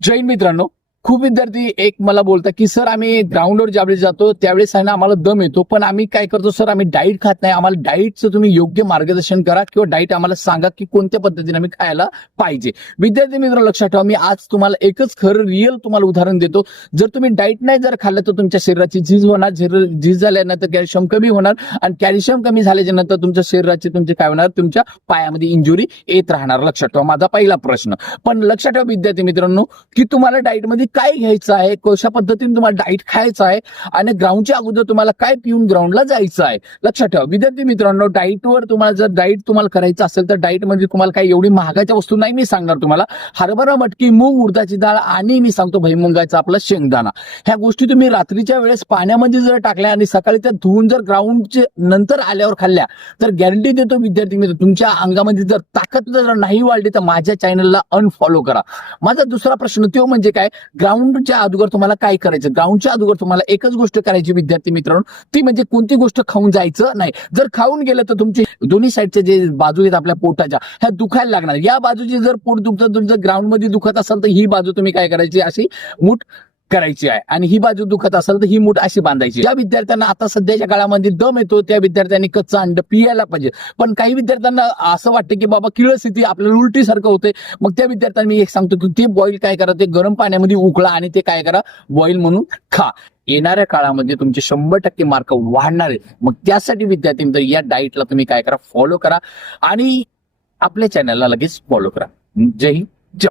जय हिंद मित्रांनो. खूप विद्यार्थी एक मला बोलतात की सर आम्ही ग्राउंडवर ज्यावेळेस जातो त्यावेळेस आहे ना आम्हाला दम येतो, पण आम्ही काय करतो सर, आम्ही डाईट खात नाही. आम्हाला डाईटचं तुम्ही योग्य मार्गदर्शन करा किंवा डाईट आम्हाला सांगा की कोणत्या पद्धतीने आम्ही खायला पाहिजे. विद्यार्थी मित्र लक्षात ठेवा, मी आज तुम्हाला एकच खरं रिअल तुम्हाला उदाहरण देतो. जर तुम्ही डाईट नाही जर खाल्लं तर तुमच्या शरीराची झीज होणार, झीज झाल्यानंतर कॅल्शियम कमी होणार आणि कॅल्शियम कमी झाल्याच्या नंतर तुमच्या शरीराची तुमचे काय होणार, तुमच्या पायामध्ये इंजुरी येत राहणार. लक्षात ठेवा माझा पहिला प्रश्न. पण लक्षात ठेवा विद्यार्थी मित्रांनो की तुम्हाला डाईटमध्ये काय घ्यायचं आहे, कशा पद्धतीने तुम्हाला डाईट खायचं आहे आणि ग्राउंडच्या अगोदर तुम्हाला काय पिऊन ग्राउंडला जायचं आहे. लक्षात ठेवा विद्यार्थी मित्रांनो, डाईटवर तुम्हाला जर डाईट तुम्हाला करायचं असेल तर डाईट मध्ये तुम्हाला काही एवढी महागाच्या वस्तू नाही मी सांगणार तुम्हाला. हरभरा, मटकी, मूग, उडदाची डाळ आणि मी सांगतो भुईमुगाचा आपला शेंगदाणा, ह्या गोष्टी तुम्ही रात्रीच्या वेळेस पाण्यामध्ये जर टाकल्या आणि सकाळी त्या धुवून जर ग्राउंडचे नंतर आल्यावर खाल्ल्या तर गॅरंटी देतो विद्यार्थी मित्र, तुमच्या अंगामध्ये जर ताकद जर नाही वाढली तर माझ्या चॅनलला अनफॉलो करा. माझा दुसरा प्रश्न तो म्हणजे काय, ग्राउंडच्या अगोदर तुम्हाला काय करायचं. ग्राउंडच्या अगोदर तुम्हाला एकच गोष्ट करायची विद्यार्थी मित्रांनो, ती म्हणजे कोणती गोष्ट खाऊन जायचं नाही. जर खाऊन गेलं तर तुमची दोन्ही साईडच्या जे बाजू आहेत आपल्या पोटाच्या ह्या दुखायला लागणार. या बाजूची जर पोट दुखतं, तुमचं ग्राउंड मध्ये दुखत असेल तर ही बाजू तुम्ही काय करायची, अशी मूठ करायची आहे आणि ही बाजू दुखत असेल तर ही मूठ अशी बांधायची. ज्या विद्यार्थ्यांना आता सध्याच्या काळामध्ये दम येतो त्या विद्यार्थ्यांनी कच्चं अंड पियायला पाहिजे. पण काही विद्यार्थ्यांना असं वाटतं की बाबा किळस येते, आपल्याला उलटी सारखं होते, मग त्या विद्यार्थ्यांना मी एक सांगतो की ते बॉईल काय करा, ते गरम पाण्यामध्ये उकळा आणि ते काय करा, बॉईल म्हणून खा. येणाऱ्या काळामध्ये तुमचे 100% मार्क वाढणार आहे. मग त्यासाठी विद्यार्थी मित्र या डाईटला तुम्ही काय करा, फॉलो करा आणि आपल्या चॅनलला लगेच फॉलो करा. जय हिंद.